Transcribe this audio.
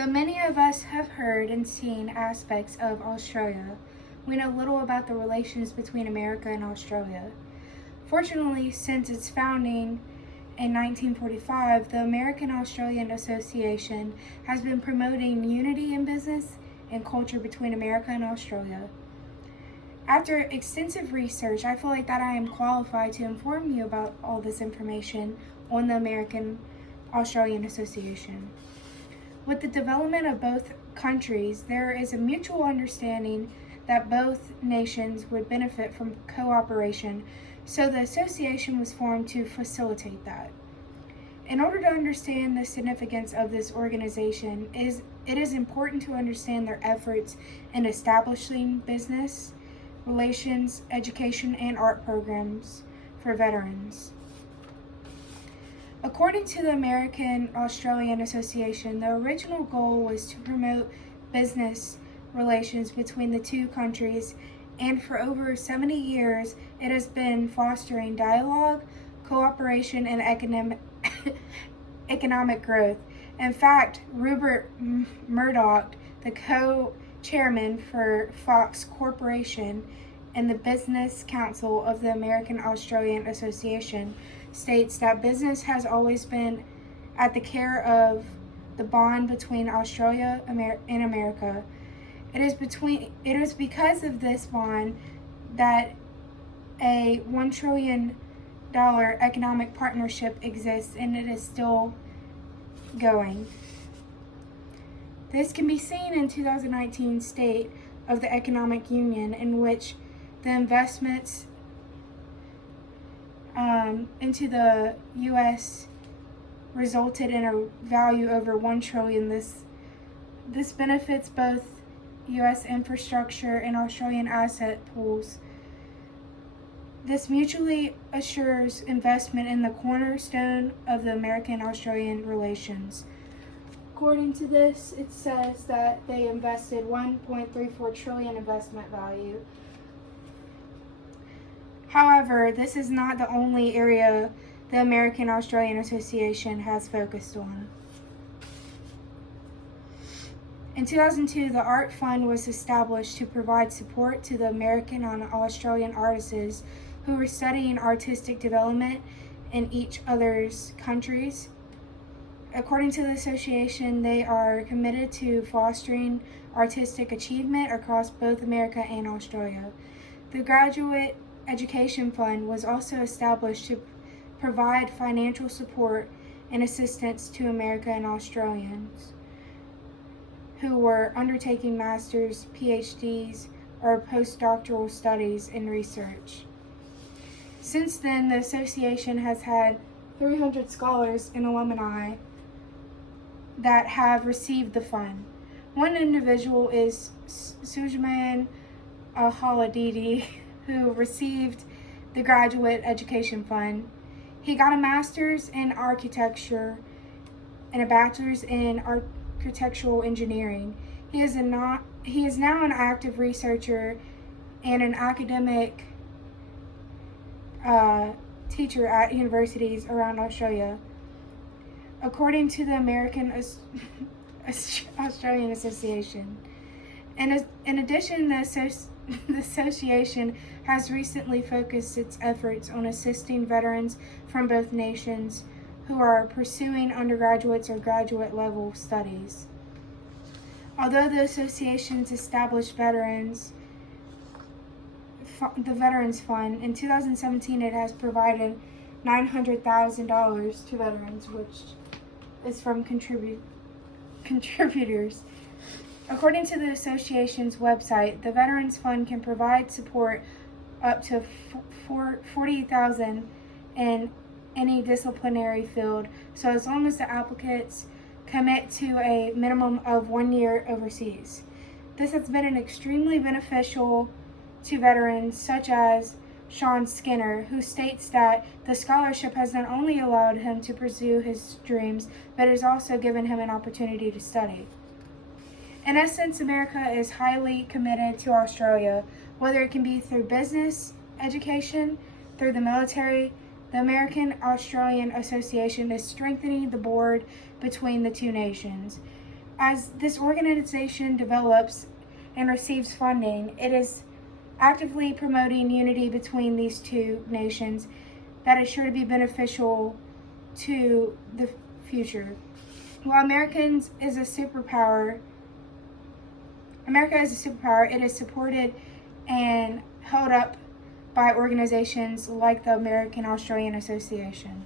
Though many of us have heard and seen aspects of Australia, we know little about the relations between America and Australia. Fortunately, since its founding in 1945, the American Australian Association has been promoting unity in business and culture between America and Australia. After extensive research, I feel like that I am qualified to inform you about all this information on the American Australian Association. With the development of both countries, there is a mutual understanding that both nations would benefit from cooperation, so the association was formed to facilitate that. In order to understand the significance of this organization, it is important to understand their efforts in establishing business, relations, education, and art programs for veterans. According to the American Australian Association, the original goal was to promote business relations between the two countries, and for over 70 years it has been fostering dialogue, cooperation, and economic growth. In fact, Rupert Murdoch, the co-chairman for Fox Corporation and the Business Council of the American Australian Association, states that business has always been at the care of the bond between Australia and America. It is because of this bond that a $1 trillion economic partnership exists, and it is still going. This can be seen in 2019 State of the Economic Union, in which the investments into the U.S. resulted in a value over $1 trillion. This benefits both U.S. infrastructure and Australian asset pools. This mutually assures investment in the cornerstone of the American-Australian relations. According to this, it says that they invested $1.34 trillion investment value. However, this is not the only area the American Australian Association has focused on. In 2002, the Art Fund was established to provide support to the American and Australian artists who were studying artistic development in each other's countries. According to the association, they are committed to fostering artistic achievement across both America and Australia. The Graduate Education Fund was also established to provide financial support and assistance to American and Australians who were undertaking master's, PhDs, or postdoctoral studies in research. Since then, the association has had 300 scholars and alumni that have received the fund. One individual is Sujaman Haladidi, who received the Graduate Education Fund. He got a master's in architecture and a bachelor's in architectural engineering. He is now an active researcher and an academic teacher at universities around Australia. According to the American Australian Association. In addition, the association has recently focused its efforts on assisting veterans from both nations who are pursuing undergraduate or graduate level studies. Although the association's established the Veterans Fund, in 2017 it has provided $900,000 to veterans, which is from contributors. According to the association's website, the Veterans Fund can provide support up to $40,000 in any disciplinary field, so as long as the applicants commit to a minimum of 1 year overseas. This has been extremely beneficial to veterans such as Sean Skinner, who states that the scholarship has not only allowed him to pursue his dreams, but has also given him an opportunity to study. In essence, America is highly committed to Australia, whether it can be through business, education, through the military. The American Australian Association is strengthening the bond between the two nations. As this organization develops and receives funding, it is actively promoting unity between these two nations that is sure to be beneficial to the future. While America is a superpower, it is supported and held up by organizations like the American Australian Association.